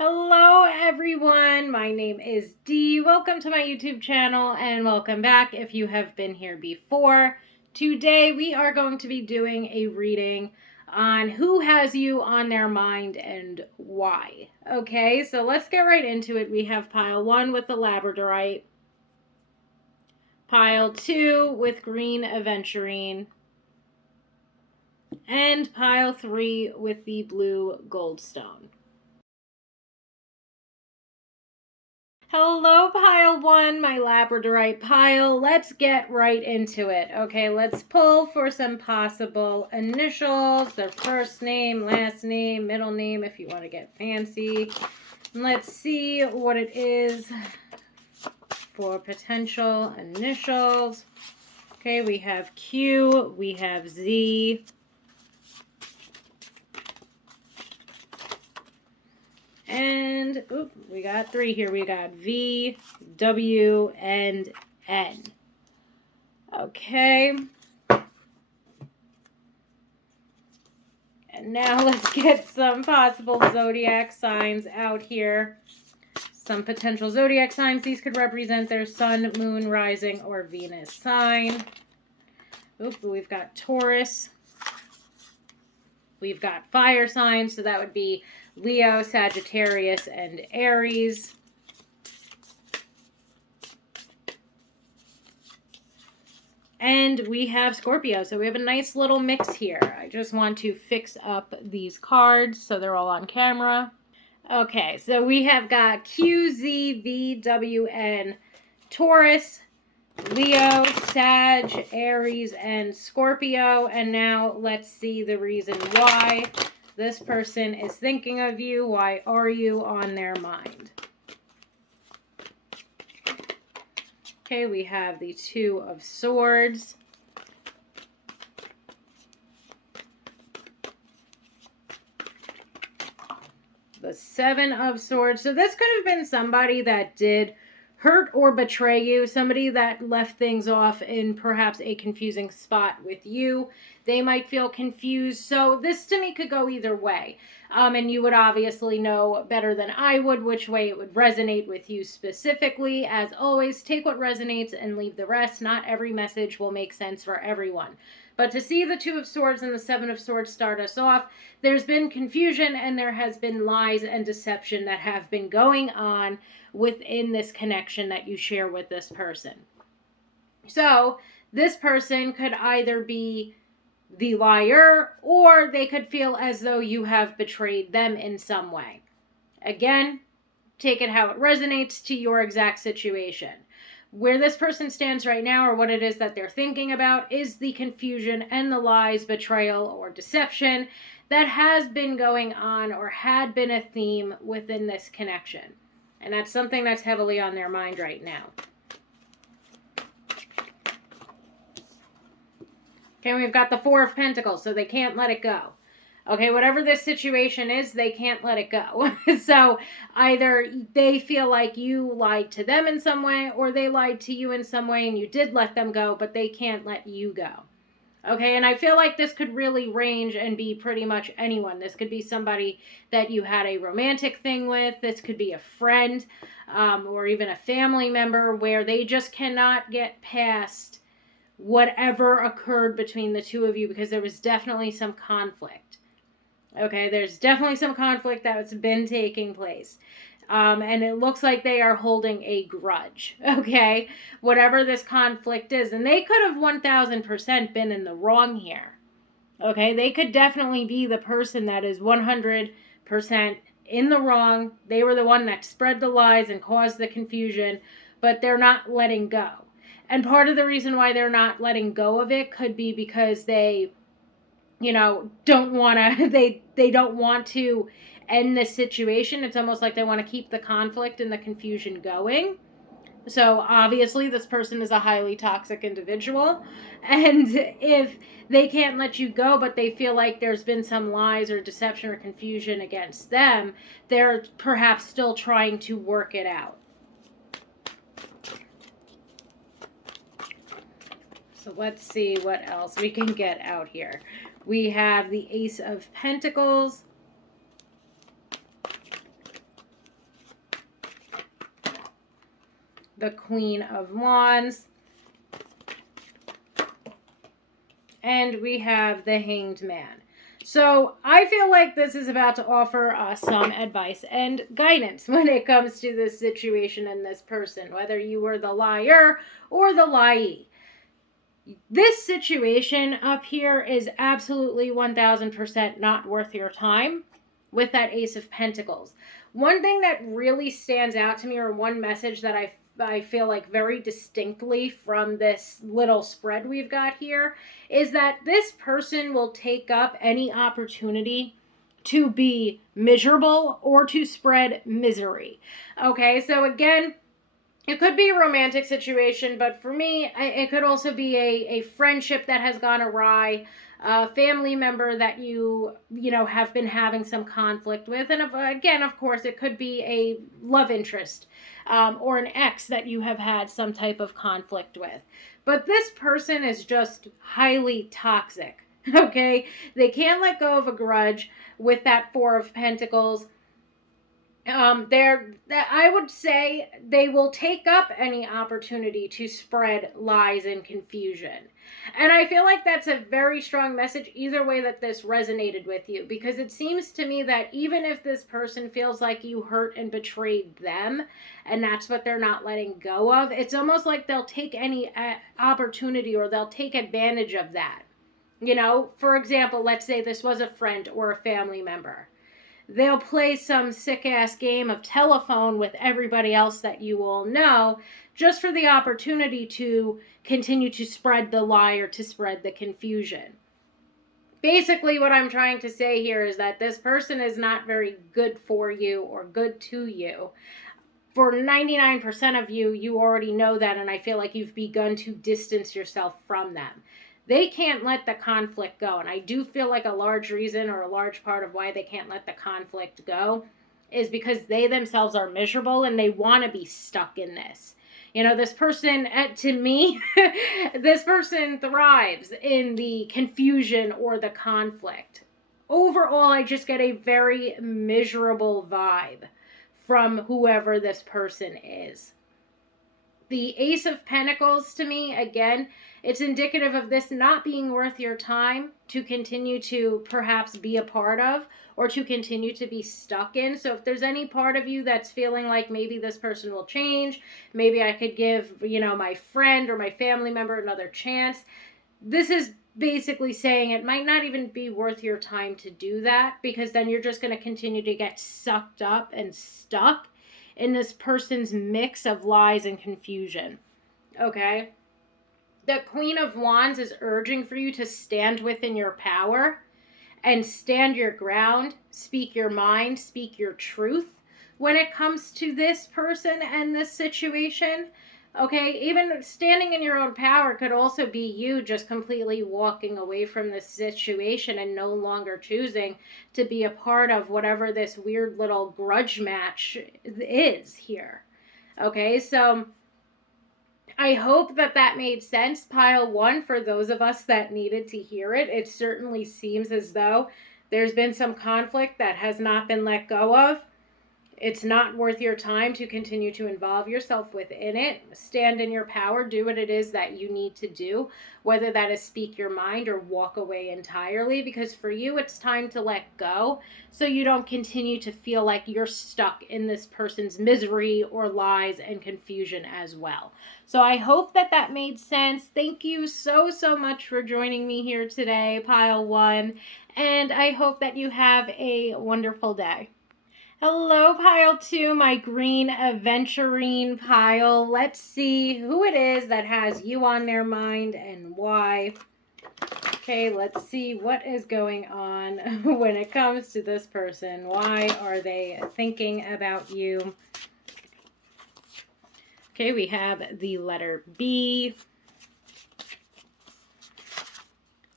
Hello everyone, my name is Dee. Welcome to my YouTube channel and welcome back if you have been here before. Today we are going to be doing a reading on who has you on their mind and why. Okay, so let's get right into it. We have pile 1 with the labradorite, pile 2 with green aventurine, and pile 3 with the blue goldstone. Hello, pile 1, my labradorite pile. Let's get right into it. Okay, let's pull for some possible initials, their first name, last name, middle name, if you want to get fancy. And let's see what it is for potential initials. Okay, we have Q, we have Z, and we got 3 here. We got V, W, and N. Okay. And now let's get some possible zodiac signs out here. Some potential zodiac signs. These could represent their sun, moon, rising, or Venus sign. We've got Taurus. We've got fire signs, so that would be Leo, Sagittarius, and Aries. And we have Scorpio, so we have a nice little mix here. I just want to fix up these cards so they're all on camera. Okay, so we have got Q, Z, V, W, N, Taurus, Leo, Sag, Aries, and Scorpio. And now let's see the reason why this person is thinking of you. Why are you on their mind? Okay, we have the Two of Swords. The Seven of Swords. So this could have been somebody that did hurt or betray you, somebody that left things off in perhaps a confusing spot with you. They might feel confused. So this to me could go either way. And you would obviously know better than I would which way it would resonate with you specifically. As always, take what resonates and leave the rest. Not every message will make sense for everyone. But to see the Two of Swords and the Seven of Swords start us off, there's been confusion and there has been lies and deception that have been going on within this connection that you share with this person. So this person could either be the liar or they could feel as though you have betrayed them in some way. Again, take it how it resonates to your exact situation. Where this person stands right now, or what it is that they're thinking about, is the confusion and the lies, betrayal, or deception that has been going on or had been a theme within this connection. And that's something that's heavily on their mind right now. Okay, we've got the Four of Pentacles, so they can't let it go. Okay, whatever this situation is, they can't let it go. So either they feel like you lied to them in some way, or they lied to you in some way and you did let them go, but they can't let you go. Okay, and I feel like this could really range and be pretty much anyone. This could be somebody that you had a romantic thing with. This could be a friend or even a family member where they just cannot get past whatever occurred between the two of you because there was definitely some conflict. Okay, there's definitely some conflict that's been taking place. And it looks like they are holding a grudge, okay? Whatever this conflict is. And they could have 1000% been in the wrong here, okay? They could definitely be the person that is 100% in the wrong. They were the one that spread the lies and caused the confusion, but they're not letting go. And part of the reason why they're not letting go of it could be because they don't want to, they don't want to end this situation. It's almost like they want to keep the conflict and the confusion going. So obviously this person is a highly toxic individual. And if they can't let you go, but they feel like there's been some lies or deception or confusion against them, they're perhaps still trying to work it out. So let's see what else we can get out here. We have the Ace of Pentacles, the Queen of Wands, and we have the Hanged Man. So I feel like this is about to offer us some advice and guidance when it comes to this situation and this person, whether you were the liar or the liee. This situation up here is absolutely 1000% not worth your time with that Ace of Pentacles. One thing that really stands out to me, or one message that I feel like very distinctly from this little spread we've got here, is that this person will take up any opportunity to be miserable or to spread misery. Okay, so again, it could be a romantic situation, but for me, it could also be a friendship that has gone awry, a family member that you know, have been having some conflict with. And again, of course, it could be a love interest or an ex that you have had some type of conflict with. But this person is just highly toxic, okay? They can't let go of a grudge with that Four of Pentacles. I would say they will take up any opportunity to spread lies and confusion. And I feel like that's a very strong message either way that this resonated with you, because it seems to me that even if this person feels like you hurt and betrayed them, and that's what they're not letting go of, it's almost like they'll take any opportunity, or they'll take advantage of that. You know, for example, let's say this was a friend or a family member. They'll play some sick-ass game of telephone with everybody else that you all know, just for the opportunity to continue to spread the lie or to spread the confusion. Basically, what I'm trying to say here is that this person is not very good for you or good to you. For 99% of you, you already know that, and I feel like you've begun to distance yourself from them. They can't let the conflict go. And I do feel like a large reason, or a large part of why they can't let the conflict go, is because they themselves are miserable and they want to be stuck in this. You know, this person, to me, this person thrives in the confusion or the conflict. Overall, I just get a very miserable vibe from whoever this person is. The Ace of Pentacles, to me, again, it's indicative of this not being worth your time to continue to perhaps be a part of, or to continue to be stuck in. So if there's any part of you that's feeling like maybe this person will change, maybe I could give, you know, my friend or my family member another chance, this is basically saying it might not even be worth your time to do that, because then you're just going to continue to get sucked up and stuck in this person's mix of lies and confusion. Okay? The Queen of Wands is urging for you to stand within your power and stand your ground, speak your mind, speak your truth when it comes to this person and this situation. Okay, even standing in your own power could also be you just completely walking away from this situation and no longer choosing to be a part of whatever this weird little grudge match is here. Okay, so I hope that that made sense, pile one, for those of us that needed to hear it. It certainly seems as though there's been some conflict that has not been let go of. It's not worth your time to continue to involve yourself within it. Stand in your power. Do what it is that you need to do, whether that is speak your mind or walk away entirely, because for you, it's time to let go so you don't continue to feel like you're stuck in this person's misery or lies and confusion as well. So I hope that that made sense. Thank you so, so much for joining me here today, pile one, and I hope that you have a wonderful day. Hello, pile two, my green aventurine pile. Let's see who it is that has you on their mind and why. Okay, let's see what is going on when it comes to this person. Why are they thinking about you? Okay, we have the letter B,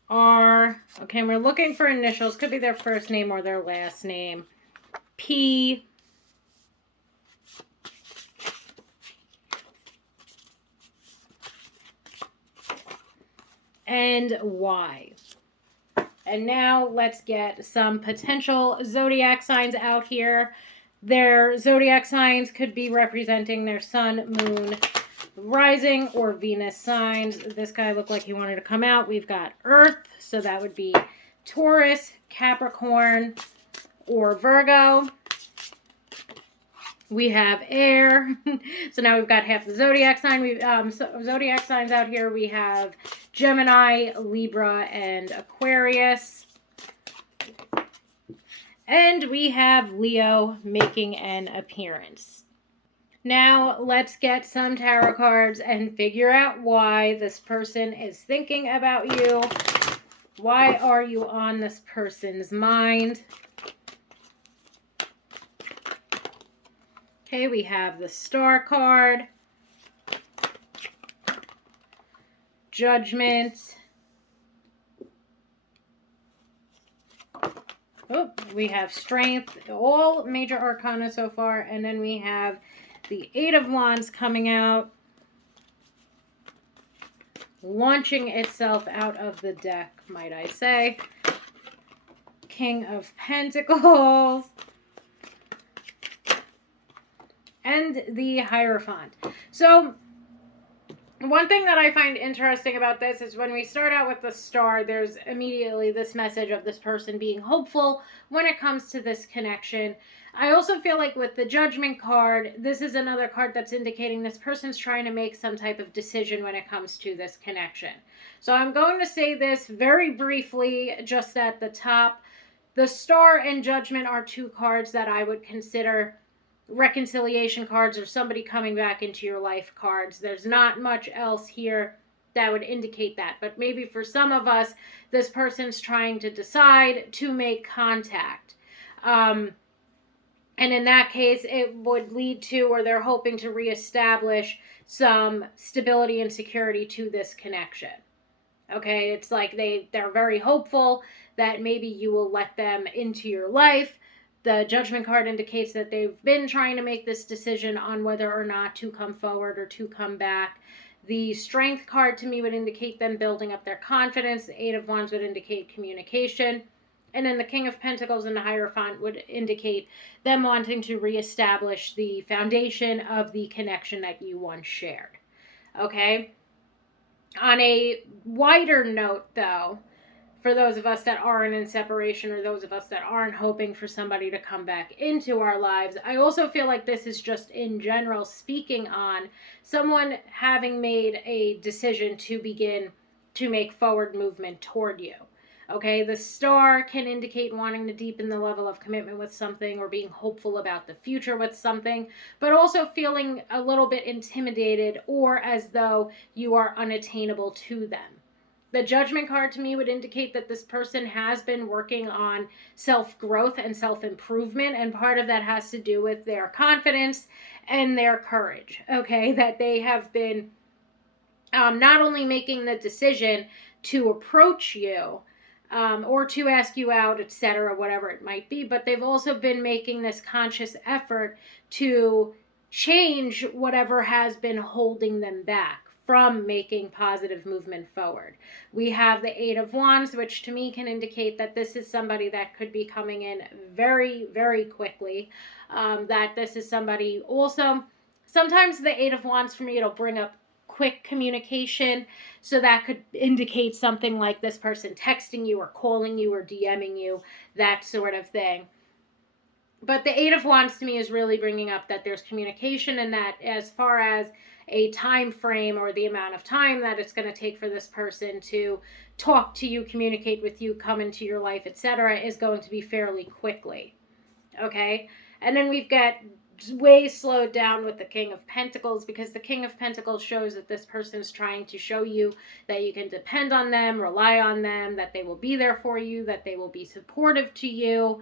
R. Okay, and we're looking for initials. Could be their first name or their last name. P, and Y. And now let's get some potential zodiac signs out here. Their zodiac signs could be representing their sun, moon, rising or Venus signs. This guy looked like he wanted to come out. We've got Earth, so that would be Taurus, Capricorn, or Virgo. We have air. So now we've got half the zodiac sign. We've zodiac signs out here. We have Gemini, Libra, and Aquarius. And we have Leo making an appearance. Now let's get some tarot cards and figure out why this person is thinking about you. Why are you on this person's mind? Okay, we have the Star card, Judgment. Oh, we have Strength, all major arcana so far, and then we have the Eight of Wands coming out, launching itself out of the deck, might I say. King of Pentacles. And the Hierophant. So, one thing that I find interesting about this is when we start out with the Star, there's immediately this message of this person being hopeful when it comes to this connection. I also feel like with the Judgment card, this is another card that's indicating this person's trying to make some type of decision when it comes to this connection. So I'm going to say this very briefly just at the top. The Star and Judgment are two cards that I would consider reconciliation cards or somebody coming back into your life cards. There's not much else here that would indicate that, but maybe for some of us, this person's trying to decide to make contact. And in that case, it would lead to, or they're hoping to reestablish some stability and security to this connection. Okay, it's like they're very hopeful that maybe you will let them into your life. The Judgment card indicates that they've been trying to make this decision on whether or not to come forward or to come back. The Strength card to me would indicate them building up their confidence. The Eight of Wands would indicate communication. And then the King of Pentacles and the Hierophant would indicate them wanting to reestablish the foundation of the connection that you once shared. Okay? On a wider note, though, for those of us that aren't in separation or those of us that aren't hoping for somebody to come back into our lives, I also feel like this is just in general speaking on someone having made a decision to begin to make forward movement toward you. Okay, the Star can indicate wanting to deepen the level of commitment with something or being hopeful about the future with something, but also feeling a little bit intimidated or as though you are unattainable to them. The Judgment card to me would indicate that this person has been working on self-growth and self-improvement, and part of that has to do with their confidence and their courage, okay? That they have been not only making the decision to approach you or to ask you out, etc., whatever it might be, but they've also been making this conscious effort to change whatever has been holding them back from making positive movement forward. We have the Eight of Wands, which to me can indicate that this is somebody that could be coming in very, very quickly. That this is somebody also, sometimes the Eight of Wands for me, it'll bring up quick communication. So that could indicate something like this person texting you or calling you or DMing you, that sort of thing. But the Eight of Wands to me is really bringing up that there's communication, and that as far as a time frame or the amount of time that it's going to take for this person to talk to you, communicate with you, come into your life, etc., is going to be fairly quickly. Okay? And then we've got way slowed down with the King of Pentacles, because the King of Pentacles shows that this person is trying to show you that you can depend on them, rely on them, that they will be there for you, that they will be supportive to you.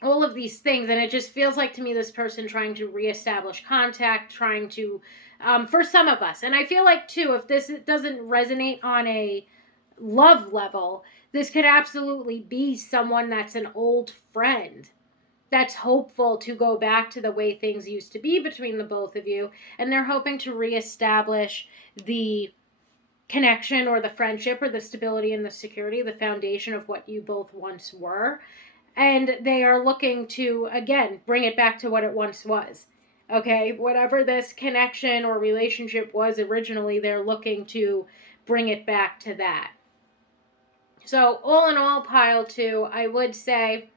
All of these things, and it just feels like to me this person trying to reestablish contact, trying to, for some of us, and I feel like too, if this doesn't resonate on a love level, this could absolutely be someone that's an old friend that's hopeful to go back to the way things used to be between the both of you, and they're hoping to reestablish the connection or the friendship or the stability and the security, the foundation of what you both once were. And they are looking to, again, bring it back to what it once was. Okay, whatever this connection or relationship was originally, they're looking to bring it back to that. So, all in all, pile 2, I would say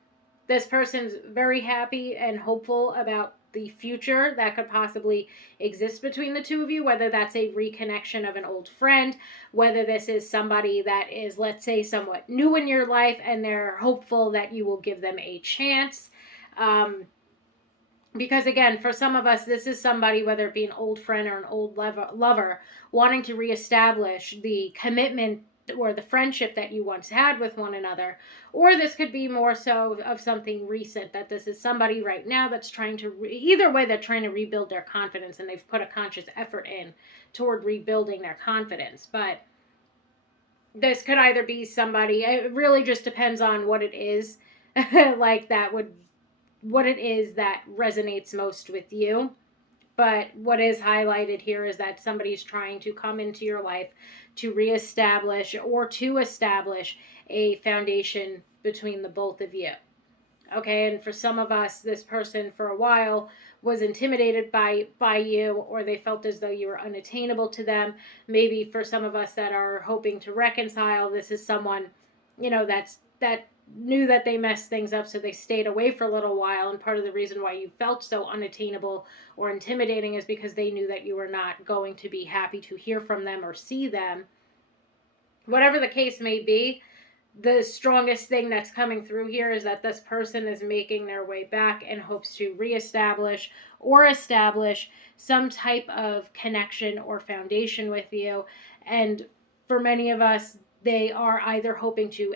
this person's very happy and hopeful about the future that could possibly exist between the two of you, whether that's a reconnection of an old friend, whether this is somebody that is, let's say, somewhat new in your life and they're hopeful that you will give them a chance. Because again, for some of us, this is somebody, whether it be an old friend or an old lover, wanting to reestablish the commitment or the friendship that you once had with one another. Or this could be more so of something recent, that this is somebody right now that's trying to, either way, they're trying to rebuild their confidence, and they've put a conscious effort in toward rebuilding their confidence. But this could either be somebody, it really just depends on what it is, like that would, what it is that resonates most with you. But what is highlighted here is that somebody's trying to come into your life to reestablish or to establish a foundation between the both of you. Okay, and for some of us, this person for a while was intimidated by you, or they felt as though you were unattainable to them. Maybe for some of us that are hoping to reconcile, this is someone, that knew that they messed things up, so they stayed away for a little while. And part of the reason why you felt so unattainable or intimidating is because they knew that you were not going to be happy to hear from them or see them. Whatever the case may be, the strongest thing that's coming through here is that this person is making their way back in hopes to reestablish or establish some type of connection or foundation with you. And for many of us, they are either hoping to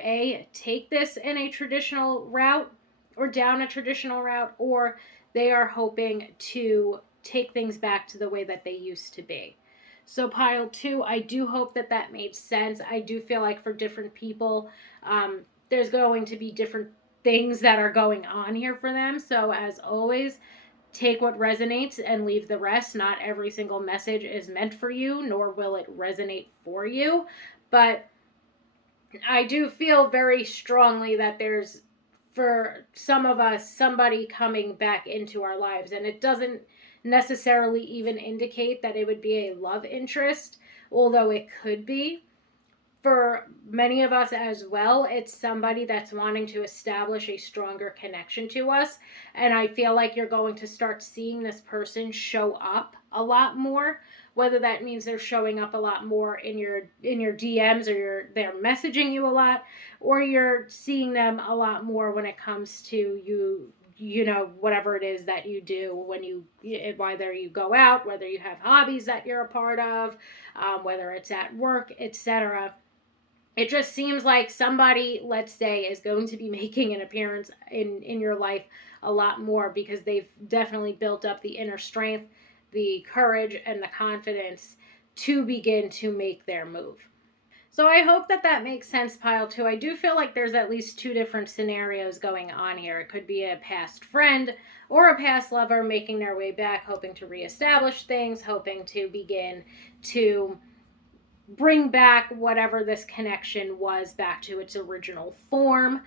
take this in a traditional route or down a traditional route, or they are hoping to take things back to the way that they used to be. So pile 2, I do hope that that made sense. I do feel like for different people, there's going to be different things that are going on here for them. So as always, take what resonates and leave the rest. Not every single message is meant for you, nor will it resonate for you. But I do feel very strongly that there's, for some of us, somebody coming back into our lives. And it doesn't necessarily even indicate that it would be a love interest, although it could be. For many of us as well, it's somebody that's wanting to establish a stronger connection to us. And I feel like you're going to start seeing this person show up a lot more, whether that means they're showing up a lot more in your DMs, or they're messaging you a lot, or you're seeing them a lot more when it comes to whatever it is that you do, when you, whether you go out, whether you have hobbies that you're a part of, whether it's at work, etc. It just seems like somebody, let's say, is going to be making an appearance in your life a lot more, because they've definitely built up the inner strength, the courage, and the confidence to begin to make their move. So I hope that that makes sense, pile 2. I do feel like there's at least 2 different scenarios going on here. It could be a past friend or a past lover making their way back, hoping to reestablish things, hoping to begin to bring back whatever this connection was back to its original form.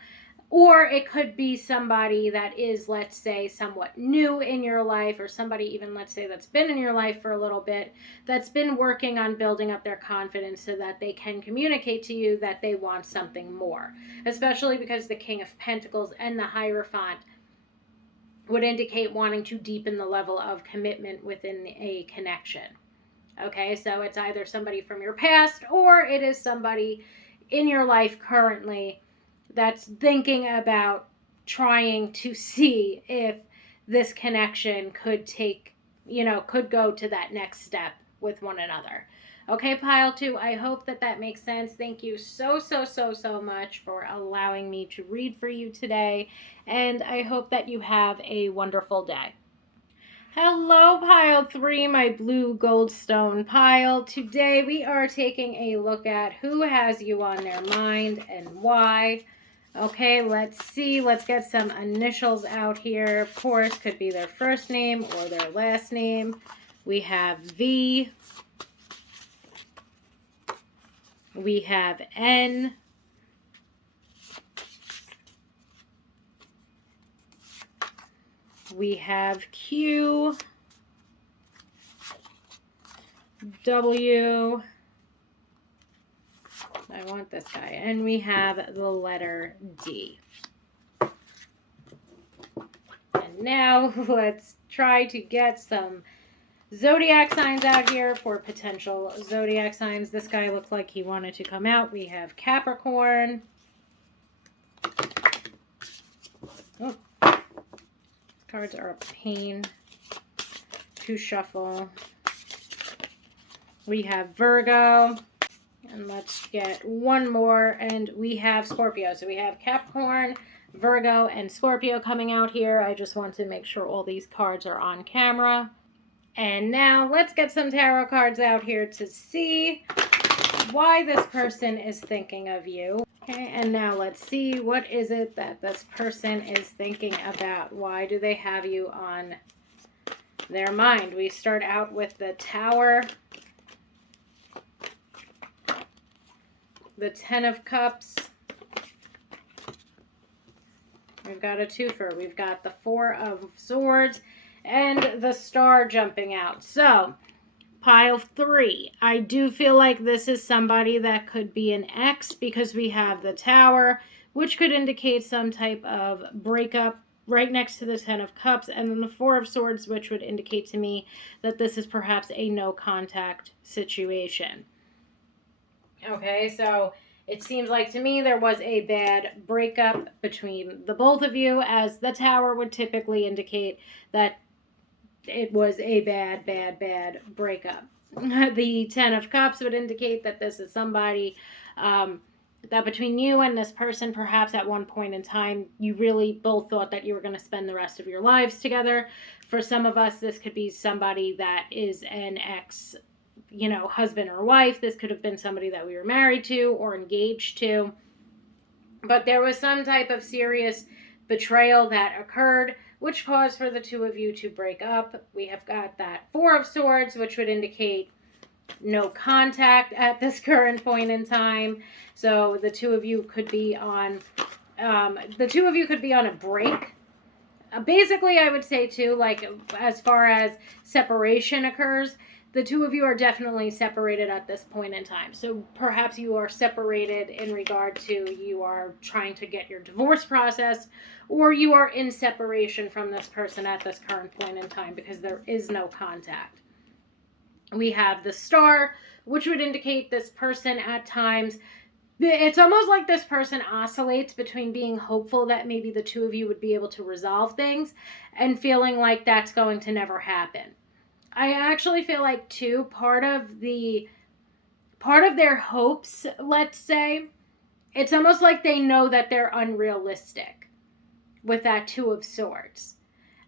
Or it could be somebody that is, let's say, somewhat new in your life, or somebody even, let's say, that's been in your life for a little bit, that's been working on building up their confidence so that they can communicate to you that they want something more. Especially because the King of Pentacles and the Hierophant would indicate wanting to deepen the level of commitment within a connection. Okay, so it's either somebody from your past, or it is somebody in your life currently that's thinking about trying to see if this connection could could go to that next step with one another. Okay, pile 2, I hope that that makes sense. Thank you so much for allowing me to read for you today, and I hope that you have a wonderful day. Hello, pile 3, my blue goldstone pile. Today we are taking a look at who has you on their mind and why. Okay, let's see. Let's get some initials out here. Of course, could be their first name or their last name. We have V. We have N. We have Q. W. I want this guy. And we have the letter D. And now let's try to get some zodiac signs out here for potential zodiac signs. This guy looks like he wanted to come out. We have Capricorn. Oh, cards are a pain to shuffle. We have Virgo. And let's get one more. And we have Scorpio. So we have Capricorn, Virgo, and Scorpio coming out here. I just want to make sure all these cards are on camera. And now let's get some tarot cards out here to see why this person is thinking of you. Okay, and now let's see, what is it that this person is thinking about? Why do they have you on their mind? We start out with the Tower, the Ten of Cups. We've got a twofer. We've got the Four of Swords and the Star jumping out. So, pile 3. I do feel like this is somebody that could be an ex because we have the Tower, which could indicate some type of breakup right next to the Ten of Cups, and then the Four of Swords, which would indicate to me that this is perhaps a no contact situation. Okay, so it seems like to me there was a bad breakup between the both of you, as the Tower would typically indicate that it was a bad breakup. The Ten of Cups would indicate that this is somebody that between you and this person, perhaps at one point in time, you really both thought that you were going to spend the rest of your lives together. For some of us, this could be somebody that is an ex, husband or wife. This could have been somebody that we were married to or engaged to. But there was some type of serious betrayal that occurred, which caused for the two of you to break up. We have got that Four of Swords, which would indicate no contact at this current point in time. So the two of you could be on a break. Basically, I would say too, like as far as separation occurs, the two of you are definitely separated at this point in time. So perhaps you are separated in regard to you are trying to get your divorce process, or you are in separation from this person at this current point in time because there is no contact. We have the Star, which would indicate this person at times, it's almost like this person oscillates between being hopeful that maybe the two of you would be able to resolve things and feeling like that's going to never happen. I actually feel like too, part of their hopes, let's say, it's almost like they know that they're unrealistic with that Two of Swords.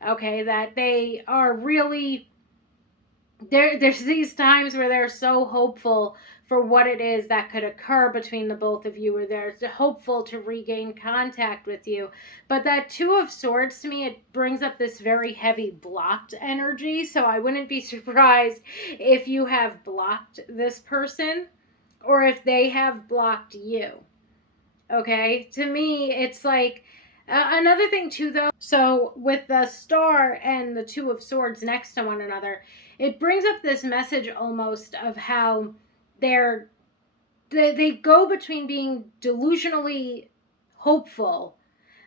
Okay, that they are really there's these times where they're so hopeful for what it is that could occur between the both of you, or they're hopeful to regain contact with you. But that Two of Swords, to me, it brings up this very heavy blocked energy. So I wouldn't be surprised if you have blocked this person or if they have blocked you. Okay? To me, it's like another thing too, though. So with the Star and the Two of Swords next to one another, it brings up this message almost of how they go between being delusionally hopeful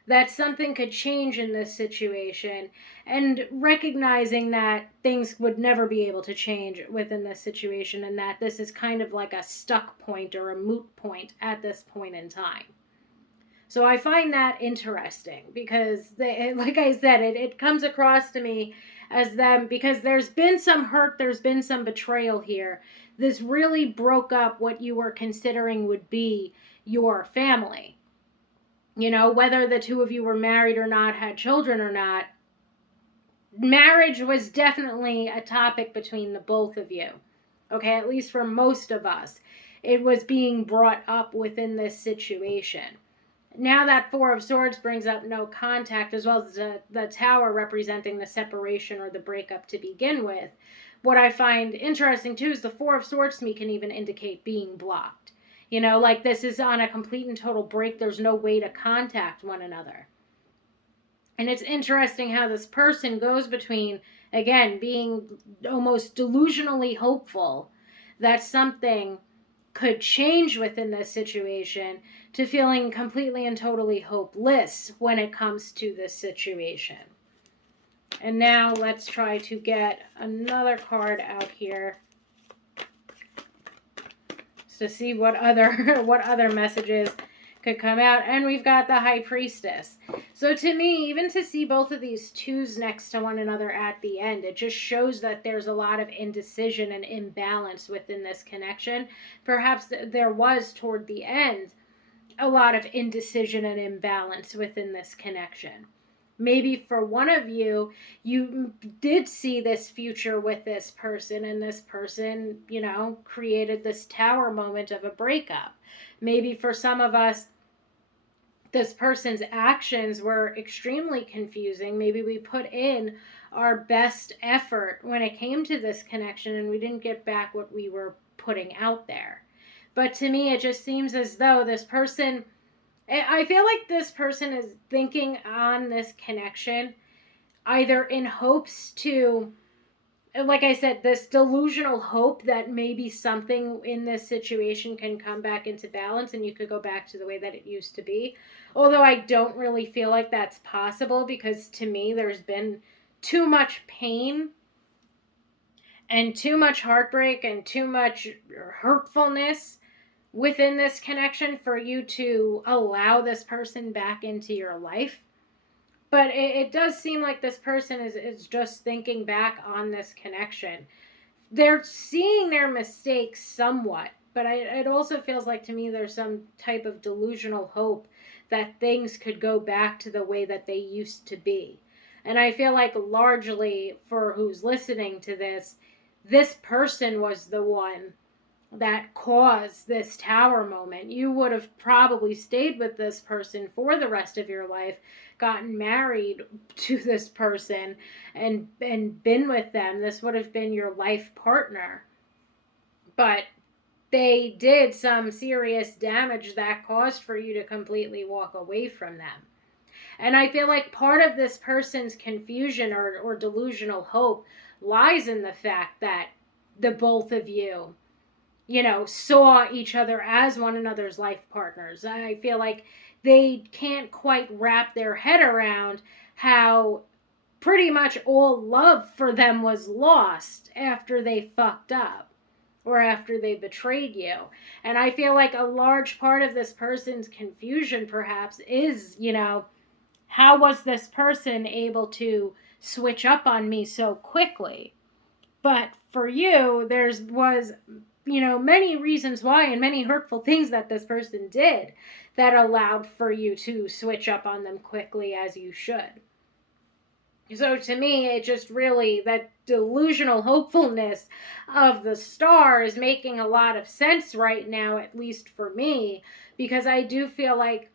that something could change in this situation and recognizing that things would never be able to change within this situation, and that this is kind of like a stuck point or a moot point at this point in time. So I find that interesting because, like I said, it comes across to me as them, because there's been some hurt, there's been some betrayal here. This really broke up what you were considering would be your family. Whether the two of you were married or not, had children or not, marriage was definitely a topic between the both of you. Okay, at least for most of us, it was being brought up within this situation. Now that Four of Swords brings up no contact, as well as the Tower representing the separation or the breakup to begin with. What I find interesting too is the Four of Swords to me can even indicate being blocked. Like this is on a complete and total break. There's no way to contact one another. And it's interesting how this person goes between, again, being almost delusionally hopeful that something could change within this situation to feeling completely and totally hopeless when it comes to this situation. And now let's try to get another card out here to see what other what other messages could come out. And we've got the High Priestess. So to me, even to see both of these twos next to one another at the end, it just shows that there's a lot of indecision and imbalance within this connection. Perhaps there was toward the end a lot of indecision and imbalance within this connection. Maybe for one of you, you did see this future with this person, and this person, created this tower moment of a breakup. Maybe for some of us, this person's actions were extremely confusing. Maybe we put in our best effort when it came to this connection and we didn't get back what we were putting out there. But to me, it just seems as though this person, I feel like this person is thinking on this connection either in hopes to, like I said, this delusional hope that maybe something in this situation can come back into balance and you could go back to the way that it used to be. Although I don't really feel like that's possible, because to me there's been too much pain and too much heartbreak and too much hurtfulness within this connection for you to allow this person back into your life. But it does seem like this person is just thinking back on this connection. They're seeing their mistakes somewhat, but it also feels like to me there's some type of delusional hope that things could go back to the way that they used to be. And I feel like largely for who's listening to this person was the one that caused this tower moment. You would have probably stayed with this person for the rest of your life, gotten married to this person, and been with them. This would have been your life partner. But they did some serious damage that caused for you to completely walk away from them. And I feel like part of this person's confusion or delusional hope lies in the fact that the both of you saw each other as one another's life partners. I feel like they can't quite wrap their head around how pretty much all love for them was lost after they fucked up or after they betrayed you. And I feel like a large part of this person's confusion perhaps is, how was this person able to switch up on me so quickly? But for you, there was many reasons why and many hurtful things that this person did that allowed for you to switch up on them quickly, as you should. So to me, it just really, that delusional hopefulness of the star is making a lot of sense right now, at least for me, because I do feel like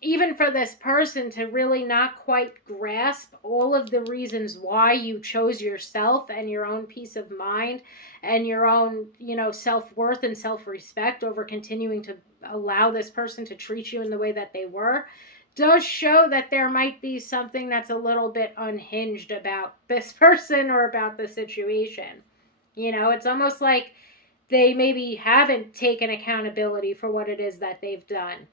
even for this person to really not quite grasp all of the reasons why you chose yourself and your own peace of mind and your own, self-worth and self-respect over continuing to allow this person to treat you in the way that they were, does show that there might be something that's a little bit unhinged about this person or about the situation. It's almost like they maybe haven't taken accountability for what it is that they've done.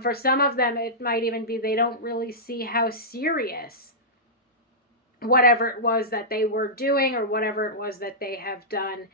For some of them, it might even be they don't really see how serious whatever it was that they were doing or whatever it was that they have done,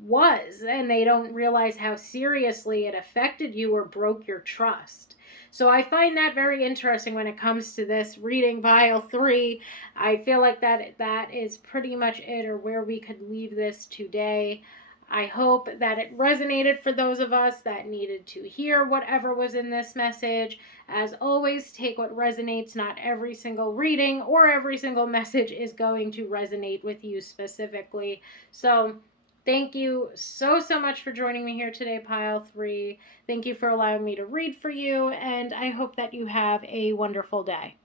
was. And they don't realize how seriously it affected you or broke your trust. So I find that very interesting when it comes to this reading pile 3. I feel like that is pretty much it, or where we could leave this today. I hope that it resonated for those of us that needed to hear whatever was in this message. As always, take what resonates. Not every single reading or every single message is going to resonate with you specifically. So thank you so much for joining me here today, Pile 3. Thank you for allowing me to read for you, and I hope that you have a wonderful day.